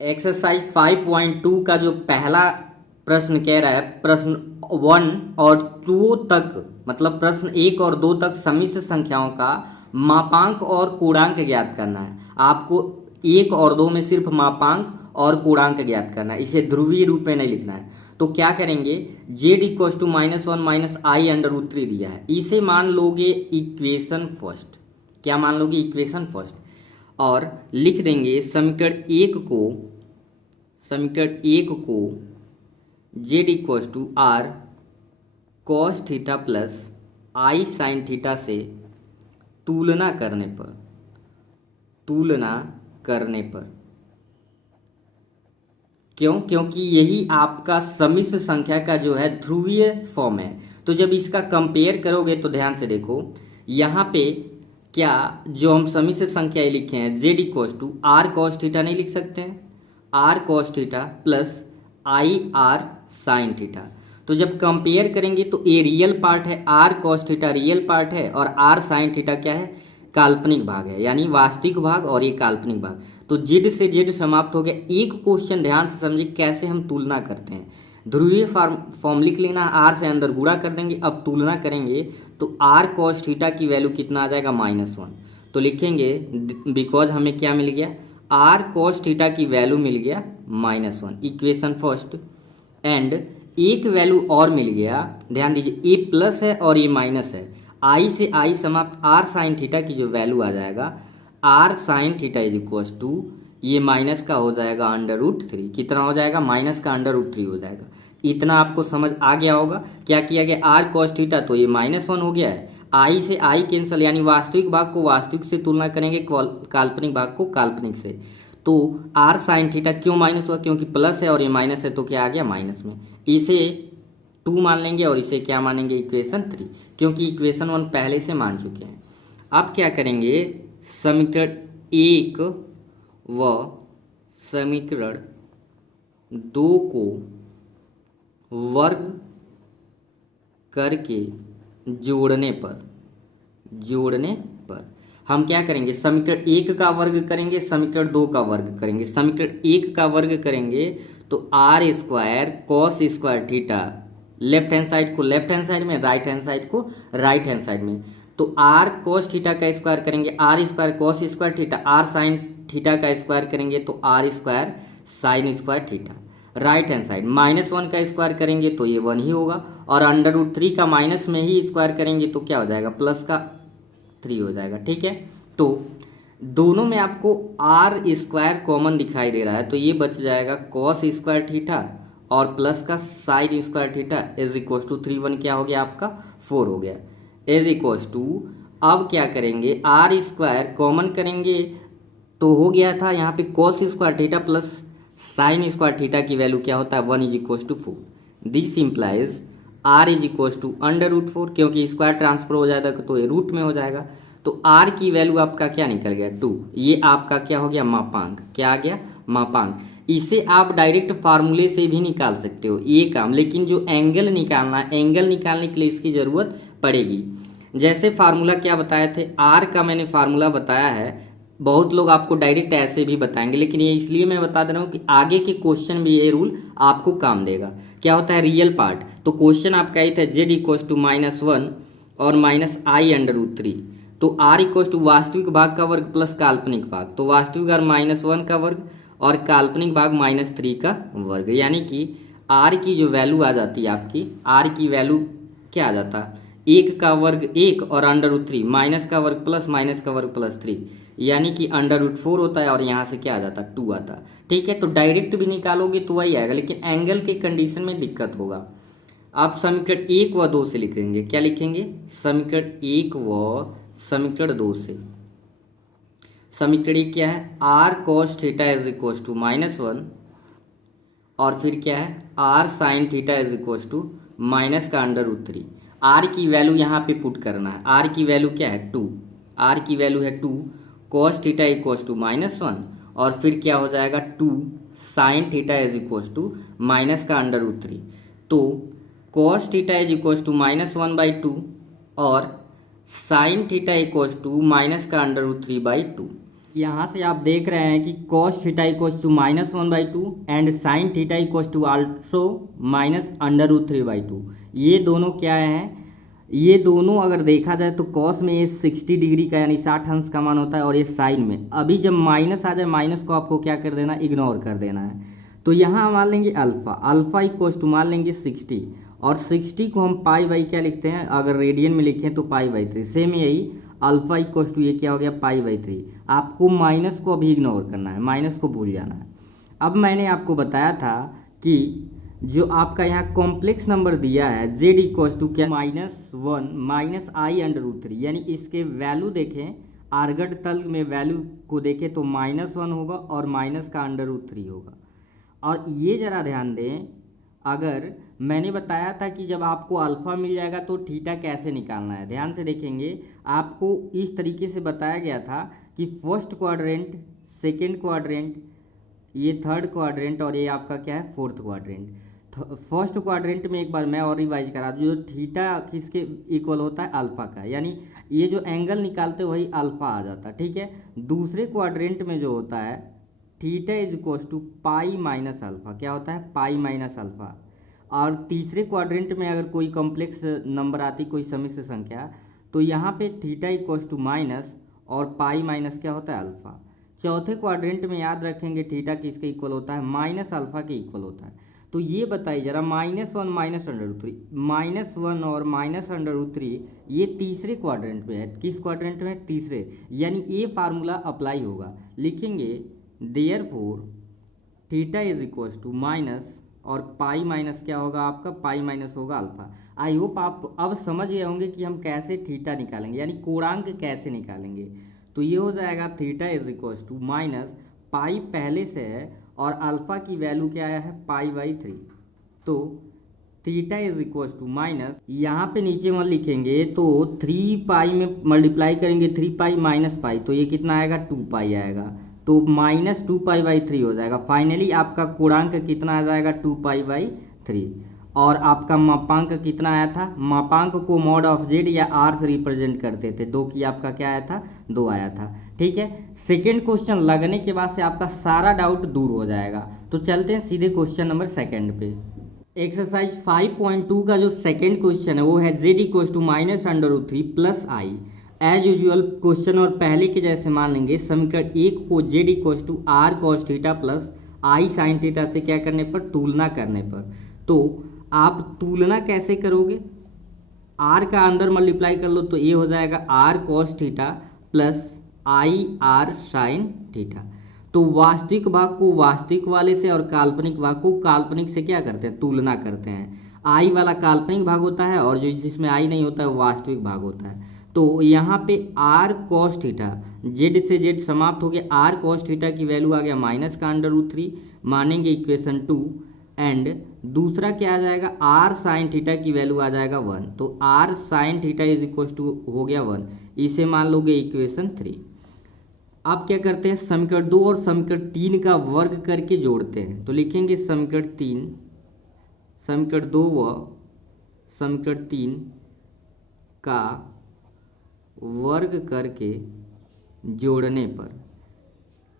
Exercise 5.2 का जो पहला प्रश्न कह रहा है, प्रश्न 1 और 2 तक, मतलब प्रश्न 1 और 2 तक सम्मिश्र संख्याओं का मापांक और पूर्णांक ज्ञात करना है। आपको 1 और 2 में सिर्फ मापांक और पूर्णांक ज्ञात करना है, इसे ध्रुवीय रूप में नहीं लिखना है। तो क्या करेंगे, z equals to -1 minus i under root 3 दिया है, इसे मान लोगे इक्वेशन फर्स्ट। क्या मान लोगे? Equation first. और लिख देंगे समीकरण एक को z equals to r cos theta plus i sine theta से तुलना करने पर क्यों? क्योंकि यही आपका सम्मिश्र संख्या का जो है ध्रुवीय फॉर्म है। तो जब इसका कंपेयर करोगे तो ध्यान से देखो, यहाँ पे क्या जो हम सम्मिश्र संख्या लिखे हैं z equals to r cos theta नहीं लिख सकते हैं? R cos theta plus i r sine theta. तो जब कंपेयर करेंगे तो ये रियल पार्ट है, r cos theta real part है, और आर साइन थीटा क्या है? काल्पनिक भाग है, यानी वास्तविक भाग और ये काल्पनिक भाग। तो जेड से जेड समाप्त हो गया। एक क्वेश्चन ध्यान से समझिए कैसे हम तुलना करते हैं। ध्रुवीय फॉर्म लिख लेना, आर से अंदर गुणा कर देंगे। अब तुलना करेंगे तो आर कॉस थीटा की वैल्यू कितना आ जाएगा? -1। तो लिखेंगे बिकॉज हमें क्या मिल गया? आर कॉस थीटा की वैल्यू मिल गया -1, इक्वेशन फर्स्ट। एंड एक वैल्यू और मिल गया, ध्यान दीजिए, ए प्लस है और ये माइनस है। आई से आई समाप्त, आर साइन थीटा की जो वैल्यू आ जाएगा, r sine theta is equals to, ये माइनस का हो जाएगा √3। कितना हो जाएगा? माइनस का √3 हो जाएगा। इतना आपको समझ आ गया होगा। क्या किया गया? आर कॉस थीटा तो ये -1 हो गया है, आई से आई कैंसिल, यानी वास्तविक भाग को वास्तविक से तुलना करेंगे, काल्पनिक भाग को काल्पनिक से। तो आर साइन थीटा क्यों माइनस हुआ? क्योंकि प्लस है और ये माइनस है, तो क्या आ गया? माइनस में। इसे 2 मान लेंगे और इसे क्या मानेंगे? इक्वेशन 3, क्योंकि इक्वेशन 1 पहले से मान चुके हैं। अब क्या करेंगे, समीकरण 1 व समीकरण 2 को वर्ग करके जोड़ने पर हम क्या करेंगे, समीकरण 1 का वर्ग करेंगे, समीकरण 2 का वर्ग करेंगे। समीकरण 1 का वर्ग करेंगे तो r square cos square theta, left hand side को लेफ्ट हैंड साइड में, राइट हैंड साइड को राइट हैंड साइड में। तो आर कॉस थीटा का स्क्वायर करेंगे, r square cos square theta, r sine theta का स्क्वायर करेंगे तो r square sine square theta. Right hand side -1 का स्क्वायर करेंगे तो ये 1 ही होगा, और √3 का माइनस में ही स्क्वायर करेंगे तो क्या हो जाएगा? प्लस का 3 हो जाएगा। ठीक है, तो दोनों में आपको आर स्क्वायर कॉमन दिखाई दे रहा है, तो ये बच जाएगा कॉस स्क्वायर थीटा और प्लस का sine square theta is equals to 3 1 क्या हो गया आपका? 4 हो गया, इज इक्वस टू। अब क्या करेंगे, आर स्क्वायर कॉमन करेंगे तो हो गया था यहाँ पे cos square theta plus sine square theta की वैल्यू क्या होता है? 1 is equals to 4। This implies r is equals to √4, क्योंकि स्क्वायर ट्रांसफर हो जाएगा तो ये रूट में हो जाएगा। तो आर की वैल्यू आपका क्या निकल गया? 2। ये आपका क्या हो गया? मापांक। क्या आ गया? मापांक। इसे आप डायरेक्ट फार्मूले से भी निकाल सकते हो ये काम, लेकिन जो एंगल निकालना है, एंगल निकालने के लिए इसकी ज़रूरत पड़ेगी। जैसे फार्मूला क्या बताए थे, आर का मैंने फार्मूला बताया है, बहुत लोग आपको डायरेक्ट ऐसे भी बताएंगे, लेकिन ये इसलिए मैं बता दे रहा हूँ कि आगे के क्वेश्चन में ये रूल आपको काम देगा। क्या होता है? Real part. तो क्वेश्चन आपका ये था z इक्वस टू -1 और -i अंडर रूट 3। तो r इक्वस टू वास्तविक भाग का वर्ग प्लस काल्पनिक भाग, तो वास्तविक भाग -1 का वर्ग और काल्पनिक भाग -3 का वर्ग, यानी कि r की जो वैल्यू आ जाती है आपकी, r की वैल्यू क्या आ जाता? 1 का वर्ग 1 और √3, माइनस का वर्ग प्लस, माइनस का वर्ग प्लस 3, यानी कि √4 होता है, और यहाँ से क्या आ जाता? 2 आता। ठीक है, तो डायरेक्ट भी निकालोगे तो वही आएगा, लेकिन एंगल के कंडीशन में दिक्कत होगा। आप समीकरण 1 व 2 से लिखेंगे। क्या लिखेंगे? समीकरण 1 व समीकरण 2 से। समीकरण 1 क्या है? R cos theta is equals to -1, और फिर क्या है? R sine theta is equals to minus का √3। आर की वैल्यू यहाँ पे पुट करना है। आर की वैल्यू क्या है? 2। आर की वैल्यू है 2, कॉस थीटा इक्वस टू -1, और फिर क्या हो जाएगा? 2 sine theta is equals to minus का √3। तो cos theta is equals to -1/2 और sine theta equals to minus का √3/2। यहाँ से आप देख रहे हैं कि cos theta equals to -1/2 and sine theta equals to also -√3/2। ये दोनों क्या हैं, ये दोनों अगर देखा जाए तो कॉस में ये 60 डिग्री का यानी 60 अंश का मान होता है, और ये साइन में अभी जब माइनस आ जाए माइनस को आपको क्या कर देना, इग्नोर कर देना है। तो यहाँ मान लेंगे अल्फा, अल्फा इक्वल्स टू मान लेंगे 60, और 60 को हम पाई बाई क्या लिखते हैं, अगर रेडियन में लिखें तो पाई/3। सेम यही अल्फा इक्वल्स टू ये क्या हो गया, पाई/3। आपको माइनस को अभी इग्नोर करना है, माइनस को भूल जाना है। अब मैंने आपको बताया था कि जो आपका यहाँ कॉम्प्लेक्स नंबर दिया है z इक्वल्स टू क्या, -1 -i√3, यानी इसके वैल्यू देखें, आर्गट तल में वैल्यू को देखें तो -1 होगा और माइनस का √3 होगा। और ये ज़रा ध्यान दें, अगर मैंने बताया था कि जब आपको अल्फ़ा मिल जाएगा तो थीटा कैसे निकालना है, ध्यान से देखेंगे। आपको इस तरीके से बताया गया था कि फर्स्ट क्वाड्रेंट, सेकेंड क्वाड्रेंट, ये थर्ड क्वाड्रेंट, और ये आपका क्या है, फोर्थ क्वाड्रेंट। फर्स्ट क्वाड्रेंट में एक बार मैं और रिवाइज करा दूं, जो थीटा किसके इक्वल होता है, अल्फ़ा का, यानी ये जो एंगल निकालते वही अल्फ़ा आ जाता, ठीक है। दूसरे क्वाड्रेंट में जो होता है theta is equals to pi minus alpha, क्या होता है, पाई माइनस अल्फ़ा। और तीसरे क्वाड्रेंट में अगर कोई कॉम्प्लेक्स नंबर आती, कोई समिश्र संख्या, तो यहाँ पे थीटा इक्वल्स टू माइनस और पाई माइनस क्या होता है, अल्फ़ा। चौथे क्वाड्रेंट में याद रखेंगे थीटा किसके इक्वल होता है, माइनस अल्फ़ा के इक्वल होता है। तो ये बताइए जरा, -1 -√3, -1 और -√3 ये तीसरे क्वाड्रेंट में है, किस क्वाड्रेंट में, तीसरे, यानी ये फार्मूला अप्लाई होगा। लिखेंगे therefore theta is equals to minus, और पाई माइनस क्या होगा आपका, पाई माइनस होगा अल्फ़ा। आई होप आप अब समझ गए होंगे कि हम कैसे थीटा निकालेंगे, यानी कोणांक कैसे निकालेंगे। तो ये हो जाएगा theta is equals to minus, pi पहले से है और अल्फ़ा की वैल्यू क्या आया है, पाई/3। तो theta is equals to minus, यहाँ पे नीचे में लिखेंगे तो 3 पाई में मल्टीप्लाई करेंगे, 3 पाई माइनस पाई, तो ये कितना आएगा, 2 पाई आएगा, तो -2 पाई/3 हो जाएगा। फाइनली आपका कोणांक कितना आ जाएगा, 2 पाई/3। और आपका मापांक कितना आया था, मापांक को मॉड ऑफ जेड या आर से रिप्रेजेंट करते थे, 2 की आपका क्या आया था, 2 आया था, ठीक है। सेकेंड क्वेश्चन लगने के बाद से आपका सारा डाउट दूर हो जाएगा। तो चलते हैं सीधे क्वेश्चन नंबर सेकेंड पे। एक्सरसाइज 5.2 का जो सेकेंड क्वेश्चन है वो है z equals to -√3 plus i। As usual question और पहले के जैसे मान लेंगे समीकरण 1 को z equals to r cos theta plus i sine theta से क्या करने पर, तुलना करने पर। तो आप तुलना कैसे करोगे, आर का अंदर मल्टीप्लाई कर लो तो ये हो जाएगा r cos theta plus i r sine theta. तो वास्तविक भाग को वास्तविक वाले से और काल्पनिक भाग को काल्पनिक से क्या करते हैं, तुलना करते हैं। आई वाला काल्पनिक भाग होता है और जो जिसमें आई नहीं होता है वो वास्तविक भाग होता है। तो यहाँ पे आर कॉस थीटा, जेड से जेड समाप्त हो गया, आर कॉस थीटा की वैल्यू आ गया माइनस का √3, मानेंगे इक्वेशन 2। एंड दूसरा क्या आ जाएगा, आर साइन थीटा की वैल्यू आ जाएगा 1, तो r sine theta is equal to हो गया 1, इसे मान लोगे इक्वेशन 3। अब क्या करते हैं, समीकरण 2 और समीकरण 3 का वर्ग करके जोड़ते हैं। तो लिखेंगे समीकरण 3, समीकरण 2 व समीकरण 3 का वर्ग करके जोड़ने पर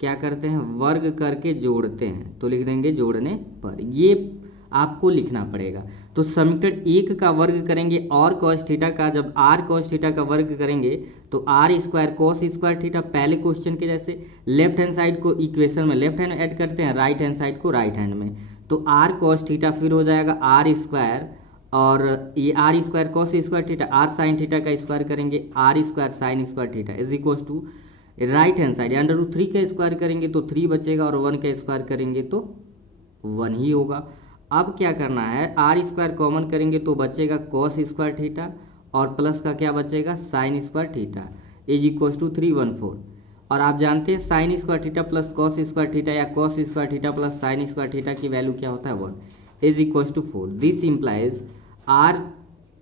क्या करते हैं, वर्ग करके जोड़ते हैं। तो लिख देंगे जोड़ने पर, ये आपको लिखना पड़ेगा। तो समीकरण 1 का वर्ग करेंगे और कॉस थीटा का, जब आर कॉस थीटा का वर्ग करेंगे तो r square cos square theta, पहले क्वेश्चन के जैसे लेफ्ट हैंड साइड को इक्वेशन में लेफ्ट हैंड ऐड करते हैं, राइट हैंड साइड को राइट हैंड में। तो आर कॉस थीटा फिर हो जाएगा आर स्क्वायर, और ये r square cos square theta, r sine theta का स्क्वायर करेंगे r square sine square theta is equal to right hand side √3 का स्क्वायर करेंगे तो 3 बचेगा, और 1 का स्क्वायर करेंगे तो 1 ही होगा। अब क्या करना है, आर स्क्वायर कॉमन करेंगे तो बचेगा कॉस स्क्वायर थीटा, और प्लस का क्या बचेगा, sine square theta is equal to 314। और आप जानते हैं sine square theta plus cos square theta या cos square theta plus sine square theta की वैल्यू क्या होता है, 1 is equal to 4। This implies r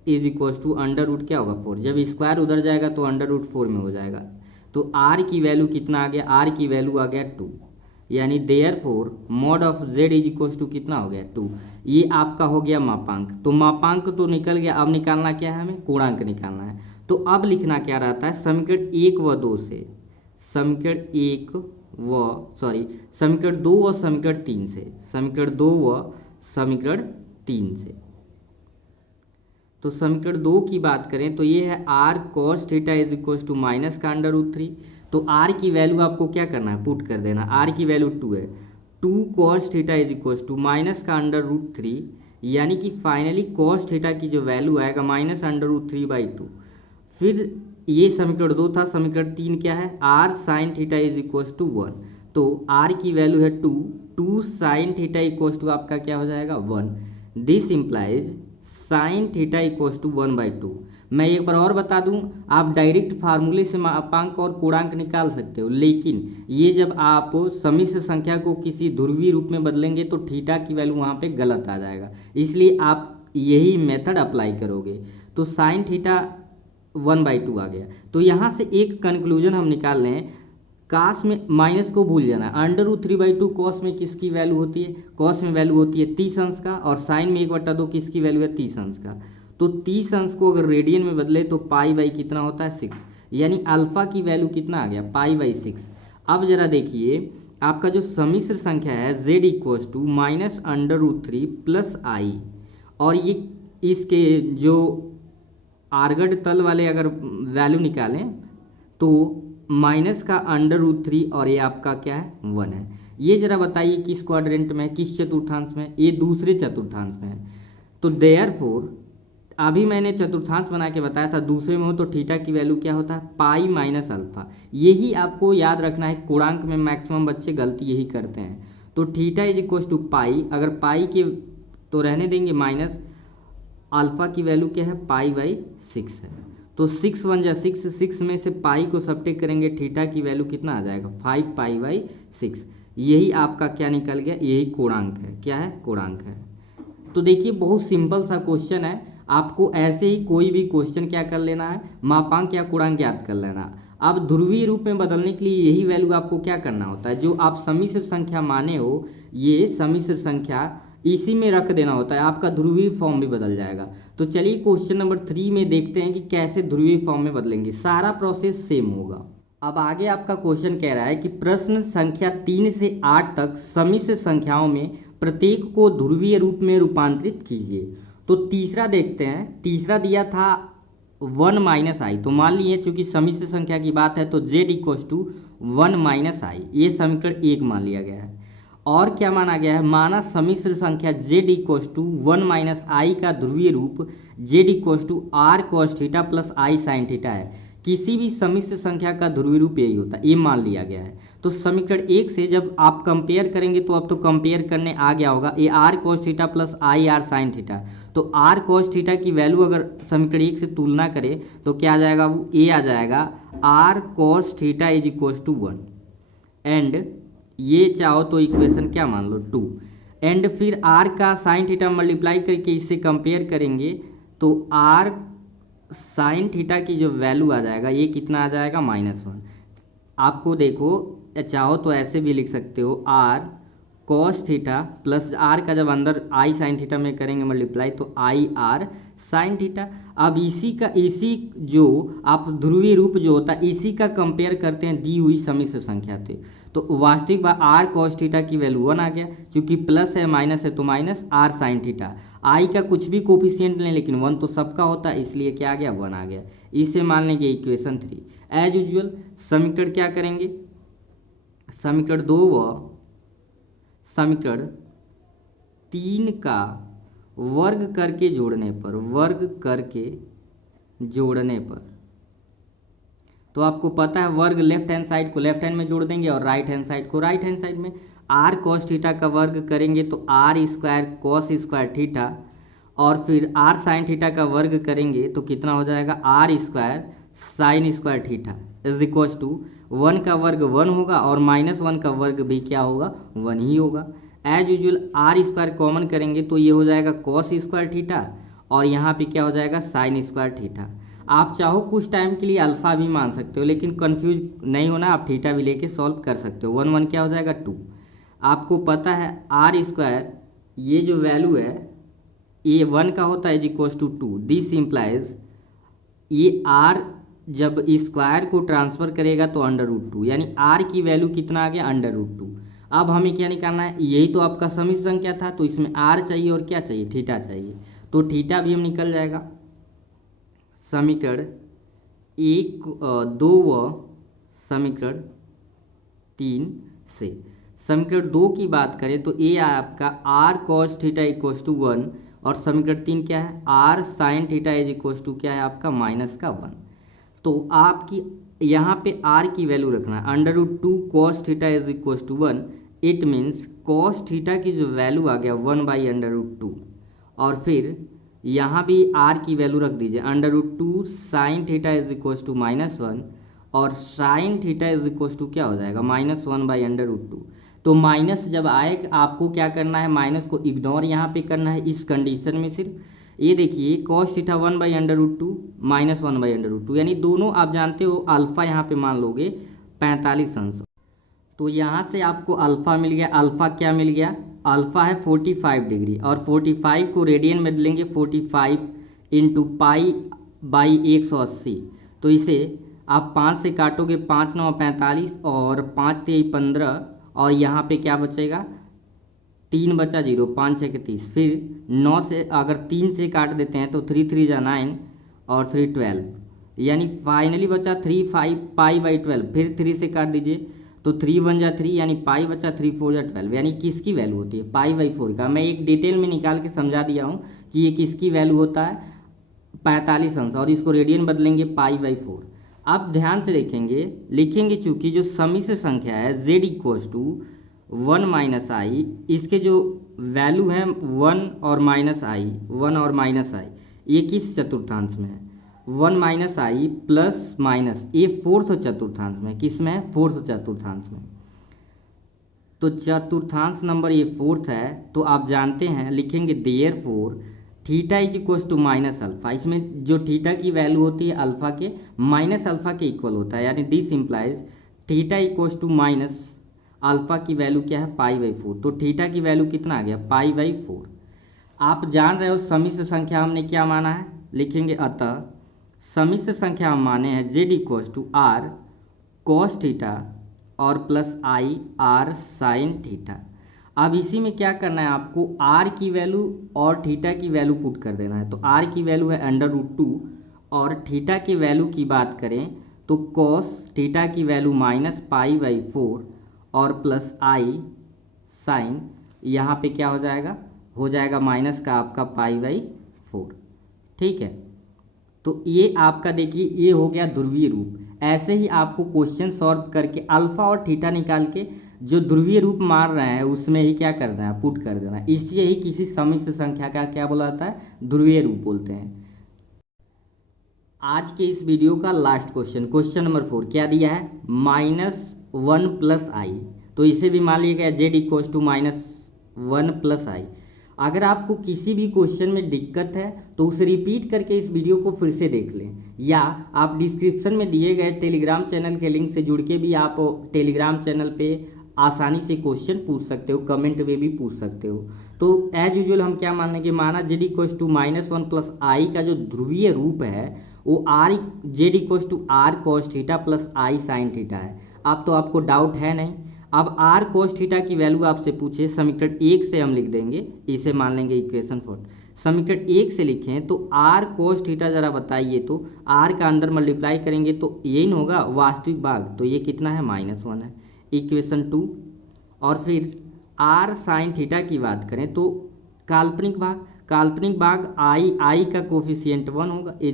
is equal to √, क्या होगा 4, जब स्क्वायर उधर जाएगा तो √4 में हो जाएगा। तो आर की वैल्यू कितना आ गया, आर की वैल्यू आ गया 2, यानी therefore mod of z is equal to कितना हो गया, 2। ये आपका हो गया मापांक। तो मापांक तो निकल गया, अब निकालना क्या है, हमें कोणांक निकालना है। तो अब लिखना क्या रहता है, समीकरण 1 व 2 से, समीकरण समीकरण 2 व समीकरण 3 से, समीकरण 2 व समीकरण 3 से। तो समीकरण 2 की बात करें तो ये है r cos theta is equal to minus का √3। तो r की वैल्यू आपको क्या करना है, पुट कर देना। r की वैल्यू 2 है, 2 cos theta is equal to minus का √3, यानी कि फाइनली cos थीटा की जो वैल्यू आएगा माइनस √3/2। फिर ये समीकरण 2 था। समीकरण 3 क्या है, r sin theta is equal to 1। तो r की वैल्यू है 2 sin थीटा इक्वल टू आपका क्या हो जाएगा 1। This implies sine theta equal to 1/2। मैं एक बार और बता दूं, आप डायरेक्ट फार्मूले से मापांक और कोणांक निकाल सकते हो, लेकिन ये जब आप समिश्र संख्या को किसी ध्रुवीय रूप में बदलेंगे तो थीटा की वैल्यू वहाँ पे गलत आ जाएगा, इसलिए आप यही मेथड अप्लाई करोगे। तो साइन थीटा 1/2 आ गया। तो यहाँ से एक कंक्लूजन हम निकाल लें, कास में माइनस को भूल जाना। √3/2 कॉस में किसकी वैल्यू होती है, कॉस में वैल्यू होती है 30 अंश का, और साइन में 1/2 किसकी वैल्यू है 30 अंश का। तो 30 अंश को अगर रेडियन में बदले तो पाई कितना होता है 6, यानी अल्फा की वैल्यू कितना आ गया पाई/6। अब जरा देखिए आपका जो समिश्र संख्या है z equal to minus √3 plus i, और ये इसके जो आर्गड तल वाले अगर वैल्यू निकालें तो माइनस का √3 और ये आपका क्या है 1 है। ये जरा बताइए किस क्वाड्रेंट में, किस चतुर्थांश में, ये दूसरे चतुर्थांश में है। तो देयरफॉर अभी मैंने चतुर्थांश बना के बताया था, दूसरे में हो तो थीटा की वैल्यू क्या होता है पाई माइनस अल्फा। यही आपको याद रखना है, कोणांक में मैक्सिमम बच्चे गलती यही करते हैं। तो थीटा इज इक्वल टू पाई, अगर पाई के तो रहने देंगे माइनस, अल्फा की वैल्यू क्या है पाई/6 है। तो 6 1 जा 6, 6 में से पाई को सब्ट्रैक्ट करेंगे, थीटा की वैल्यू कितना आ जाएगा 5 पाई/6। यही आपका क्या निकल गया, यही कोणांक है। क्या है, कोणांक है। तो देखिए बहुत सिंपल सा क्वेश्चन है, आपको ऐसे ही कोई भी क्वेश्चन क्या कर लेना है, मापांक या कोणांक ज्ञात कर लेना। अब ध्रुवीय रूप में बदलने के लिए यही वैल्यू आपको क्या करना होता है, जो आप समिश्र संख्या माने हो ये समिश्र संख्या इसी में रख देना होता है, आपका ध्रुवीय फॉर्म भी बदल जाएगा। तो चलिए क्वेश्चन नंबर 3 में देखते हैं कि कैसे ध्रुवीय फॉर्म में बदलेंगे। सारा प्रोसेस सेम होगा। अब आगे आपका क्वेश्चन कह रहा है कि प्रश्न संख्या 3 से 8 तक समिश्र संख्याओं में प्रत्येक को ध्रुवीय रूप में रूपांतरित कीजिए। तो तीसरा देखते हैं, तीसरा दिया था 1 - i। तो मान लीजिए चूंकि समिश्र संख्या की बात है तो z इक्वल टू 1 - i, ये समीकरण 1 मान लिया गया है। और क्या माना गया है, माना समिश्र संख्या z इक्वल टू 1 - i का ध्रुवीय रूप z equal to r cos थीटा प्लस i sin थीटा है। किसी भी समिश्र संख्या का ध्रुवीय रूप यही होता है, ये मान लिया गया है। तो समीकरण 1 से जब आप कंपेयर करेंगे तो अब तो कंपेयर करने आ गया होगा, ये r cos थीटा plus i r sin theta. तो r cos थीटा की वैल्यू अगर समीकरण 1 से तुलना करें तो क्या आ जाएगा, वो ये आ जाएगा r cos theta is equal to 1, and ये चाहो तो इक्वेशन क्या मान लो 2, एंड फिर r का साइन थीटा मल्टीप्लाई करके इससे कंपेयर करेंगे तो r साइन थीटा की जो वैल्यू आ जाएगा ये कितना आ जाएगा -1। आपको देखो चाहो तो ऐसे भी लिख सकते हो r cos थीटा प्लस r का जब अंदर i साइन थीटा में करेंगे मल्टीप्लाई तो i r साइन थीटा। अब इसी जो आप ध्रुवीय रूप जो होता है इसी का कंपेयर करते हैं दी हुई समिश्र संख्या से। तो वास्तविक बात r cos थीटा की वैल्यू 1 आ गया, क्योंकि प्लस है माइनस है तो minus r sine theta. i का कुछ भी कोफिशिएंट लें लेकिन 1 तो सबका होता है, इसलिए क्या आ गया 1 आ गया। इसे मान लेंगे इक्वेशन 3। एज यूजुअल समीकरण क्या करेंगे, समीकरण 2 व समीकरण 3 का वर्ग करके जोड़ने पर तो आपको पता है वर्ग लेफ्ट हैंड साइड को लेफ्ट हैंड में जोड़ देंगे और राइट हैंड साइड को राइट हैंड साइड में। r cos थीटा का वर्ग करेंगे तो r² cos² थीटा, और फिर r sin थीटा का वर्ग करेंगे तो कितना हो जाएगा r² sin² theta is equal to 1 का वर्ग 1 होगा और -1 का वर्ग भी क्या होगा 1 ही होगा। एज यूजुअल r² कॉमन करेंगे तो ये हो जाएगा cos² थीटा और यहाँ पे क्या हो जाएगा sin² थीटा। आप चाहो कुछ टाइम के लिए अल्फा भी मान सकते हो, लेकिन कंफ्यूज नहीं होना, आप थीटा भी लेके सॉल्व कर सकते हो। 1 1 क्या हो जाएगा 2। आपको पता है r² ये जो वैल्यू है ये 1 का होता है is equal to 2। This implies ये r जब स्क्वायर को ट्रांसफर करेगा तो √2, यानी r की वैल्यू कितना आ गया √2। अब हमें क्या निकालना है, यही तो आपका समिश्र संख्या था, तो इसमें r चाहिए और क्या चाहिए, थीटा चाहिए, तो थीटा भी हम निकल जाएगा। समीकरण 1, 2 व समीकरण 3 से। समीकरण 2 की बात करें तो ये आपका r cos थीटा = 1 और समीकरण 3 क्या है, r sin थीटा = क्या है आपका -1। तो आपकी यहाँ पे r की वैल्यू रखना है, √2 cos theta = 1। It means cos theta की जो वैल्यू आ गया 1/√2, और फिर यहाँ भी r की वैल्यू रख दीजिए, √2 sin थीटा = -1 और sin थीटा क्या हो जाएगा, -1/√2। तो माइनस जब आए आपको क्या करना है, माइनस को इग्नोर यहाँ पे करना है इस कंडीशन में। सिर्फ ये देखिए cos थीटा 1/√2 -1/√2, यानी दोनों आप जानते हो अल्फ़ा यहाँ पे मान लोगे 45 अंश। तो यहाँ से आपको अल्फ़ा मिल गया, अल्फ़ा क्या मिल गया, अल्फ़ा है 45 डिग्री, और 45 को रेडियन में बदलेंगे 45 × π/180। तो इसे आप 5 से काटोगे, 5 9 45 और 5 3 15, और यहाँ पे क्या बचेगा, 3 बचा 0, 5 6 30। फिर 9 से अगर 3 से काट देते हैं तो 3 3 जा 9 और 3 12, यानी फाइनली बचा 3 5 π/12। फिर 3 से काट दीजिए तो 3 1 जा 3, यानी पाई बचा, 3 4 जा 12, यानी किसकी वैल्यू होती है, π/4 का। मैं एक डिटेल में निकाल के समझा दिया हूँ कि ये किसकी वैल्यू होता है, 45 अंश, और इसको रेडियन बदलेंगे π/4। अब ध्यान से देखेंगे, लिखेंगे चूंकि जो समिश्र संख्या है z = 1 - i, इसके जो वैल्यू है 1 और -i, ये किस चतुर्थांश में है, 1 - i प्लस माइनस, ये फोर्थ चतुर्थांश में, किस में है, फोर्थ चतुर्थांश में। तो चतुर्थांश नंबर ये फोर्थ है, तो आप जानते हैं लिखेंगे देयरफॉर थीटा = अल्फा। इसमें जो थीटा की वैल्यू होती है अल्फा के माइनस अल्फा के इक्वल होता है, यानी दिस इम्प्लाइज थीटा = अल्फा की वैल्यू क्या है, π/4। तो थीटा की वैल्यू कितना आ गया, π/4। आप जान रहे हो समिश्र संख्या हमने क्या माना है, लिखेंगे अतः समिश्र संख्या हम माने हैं z = r cos थीटा और plus i r sin theta. अब इसी में क्या करना है आपको, r की वैल्यू और थीटा की वैल्यू पुट कर देना है। तो r की वैल्यू है √2 और थीटा की वैल्यू की बात करें तो cos थीटा की वैल्यू -π/4 और प्लस i sin, यहाँ पे क्या हो जाएगा माइनस का आपका π/4। ठीक है, तो ये आपका देखिए ये हो गया ध्रुवीय रूप। ऐसे ही आपको क्वेश्चन सॉल्व करके अल्फा और थीटा निकाल के जो ध्रुवीय रूप मार रहे हैं उसमें ही क्या कर देना है, पुट कर देना है। इसलिए ही किसी समिश्र संख्या का क्या बोला जाता है, ध्रुवीय रूप बोलते हैं। आज के इस वीडियो का लास्ट क्वेश्चन नंबर 4 क्या दिया है, -1 + i। तो इसे भी मान लिया गया z = -1 + i। अगर आपको किसी भी क्वेश्चन में दिक्कत है तो उसे रिपीट करके इस वीडियो को फिर से देख लें, या आप डिस्क्रिप्शन में दिए गए टेलीग्राम चैनल के लिंक से जुड़ के भी आप टेलीग्राम चैनल पे आसानी से क्वेश्चन पूछ सकते हो, कमेंट में भी पूछ सकते हो। तो एज यूजुअल हम क्या मान लेंगे, माना z = -1 + i का जो ध्रुवीय रूप है वो z = r cos थीटा प्लस i sin थीटा है। अब तो आपको डाउट है नहीं। अब r cos थीटा की वैल्यू आपसे पूछे, समीकरण 1 से हम लिख देंगे, इसे मान लेंगे इक्वेशन 4। समीकरण 1 से लिखें तो r cos थीटा जरा बताइए, तो r का अंदर मल्टीप्लाई करेंगे तो यही न होगा वास्तविक भाग, तो ये कितना है, -1 है, इक्वेशन 2। और फिर r sin थीटा की बात करें तो काल्पनिक भाग i का कोफिशिएंट 1 होगा, =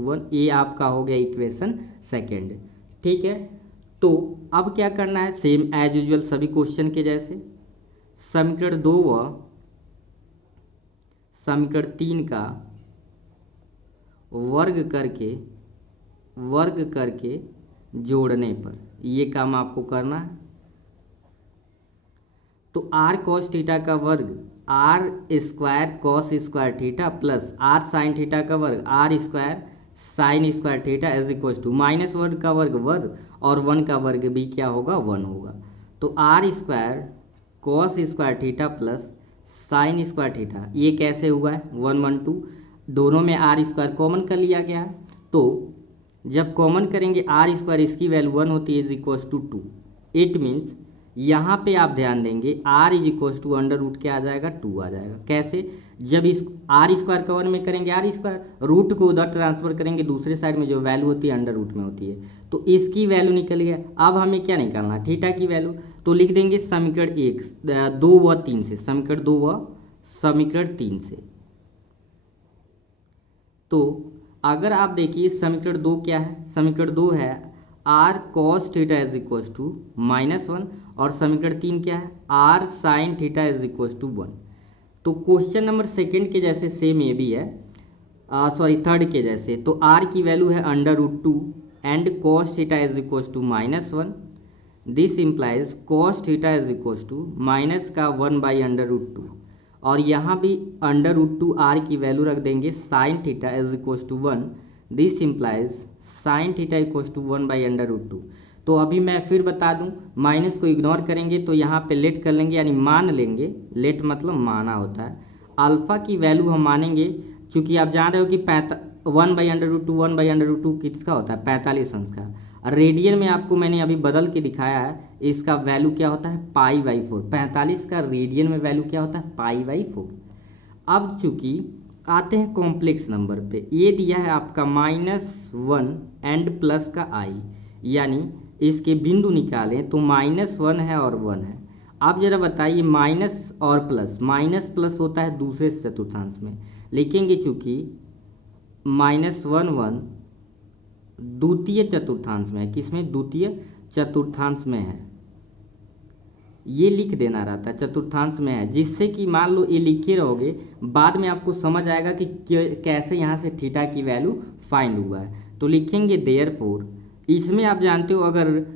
1, ये आपका हो गया इक्वेशन 2। ठीक है, तो अब क्या करना है, सेम एज यूजुअल सभी क्वेश्चन के जैसे समीकरण 2 व समीकरण 3 का वर्ग करके जोड़ने पर ये काम आपको करना है। तो r cos थीटा का वर्ग r² cos² theta plus r sin theta का वर्ग r² sin² थीटा = -1 का वर्ग और 1 का वर्ग भी क्या होगा, 1 होगा। तो r² cos² theta plus sin² theta, ये कैसे हुआ है, 1 1 2, दोनों में r² कॉमन कर लिया गया। तो जब कॉमन करेंगे आर स्क्वायर इसकी वैल्यू 1 होती है is equal to 2। It means यहाँ पे आप ध्यान देंगे r is equal to under root क्या आ जाएगा 2 आ जाएगा। कैसे? जब इस आर स्क्वायर कवर में करेंगे आर स्क्वायर, रूट को उधर ट्रांसफर करेंगे दूसरे साइड में, जो वैल्यू होती है अंडर रूट में होती है, तो इसकी वैल्यू निकल गया। अब हमें क्या निकालना? थीटा की वैल्यू। तो लिख देंगे समीकरण 1 2 व 3 से, समीकरण 2 व समीकरण 3 से। तो अगर आप देखिए समीकरण 2 क्या है? समीकरण 2 है r cos theta is equal to -1 और समीकरण 3 क्या है? R sine theta is equal to 1। तो क्वेश्चन नंबर सेकंड के जैसे सेम ये भी है, सॉरी थर्ड के जैसे। तो आर की वैल्यू है under root 2 and cos theta is equal to -1। This implies cos theta is equal to minus का 1 बाई अंडर रूट 2, और यहाँ भी अंडर रूट 2 आर की वैल्यू रख देंगे sine theta is equal to 1। This implies sine theta equal to 1 by under root 2। तो अभी मैं फिर बता दूं, माइनस को इग्नोर करेंगे तो यहाँ पे लेट कर लेंगे, यानी मान लेंगे। लेट मतलब माना होता है। अल्फा की वैल्यू हम मानेंगे, चूंकि आप जान रहे हो कि 1 by under root 2 1 by under root 2 किसका होता है? 45 अंश का। रेडियन में आपको मैंने अभी बदल के दिखाया है, इसका वैल्यू क्या होता है? π/4। 45 का रेडियन में वैल्यू क्या होता है? π/4। अब चूंकि आते हैं कॉम्प्लेक्स नंबर पे, ये दिया है आपका -1 एंड प्लस का i, यानी इसके बिंदु निकालें तो -1 है और 1 है। आप जरा बताइए माइनस और प्लस, माइनस प्लस होता है दूसरे चतुर्थांश में, लिखेंगे चूंकि -1 1 द्वितीय चतुर्थांश में है। किसमें? द्वितीय चतुर्थांश में है। ये लिख देना रहता है चतुर्थांश में है, जिससे कि मान लो ये लिखे रहोगे, बाद में आपको समझ आएगा कि कैसे यहाँ से थीटा की वैल्यू फाइंड हुआ है। तो लिखेंगे देयरफॉर, इसमें आप जानते हो अगर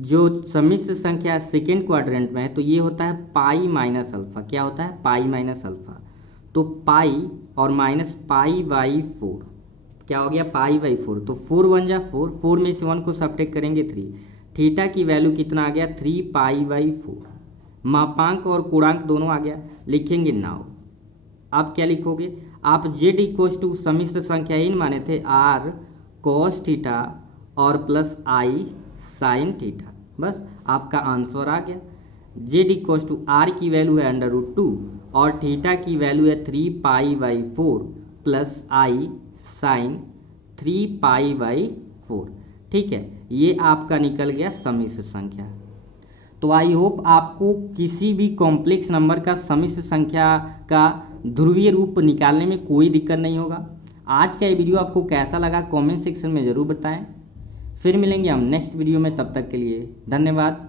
जो सम्मिश्र संख्या सेकेंड क्वाड्रेंट में है तो ये होता है पाई माइनस अल्फा। क्या होता है? Pi minus alpha. तो पाई और माइनस π/4 क्या हो गया? π/4। तो 4 1 जा 4, 4 में से 1 को सब्ट्रैक्ट करेंगे 3। थीटा की वैल्यू कितना आ गया? 3π/4। मापांक और पूर्णांक दोनों आ गया। लिखेंगे नाउ। आप क्या लिखोगे? आप जेड इक्वल टू सम्मिश्र संख्या इन माने थे आर कॉस थीटा और प्लस आई साइन थीटा, बस आपका आंसर आ गया। जेड इक्वल टू आर की वैल्यू है अंडर रूट 2 और थीटा की वैल्यू है 3π/4 प्लस आई साइन 3π/4। ठीक है, ये आपका निकल गया सम्मिश्र संख्या। तो आई होप आपको किसी भी कॉम्प्लेक्स नंबर का सम्मिश्र संख्या का ध्रुवीय रूप निकालने में कोई दिक्कत नहीं होगा। आज का ये वीडियो आपको कैसा लगा कमेंट सेक्शन में ज़रूर बताएं। फिर मिलेंगे हम नेक्स्ट वीडियो में, तब तक के लिए धन्यवाद।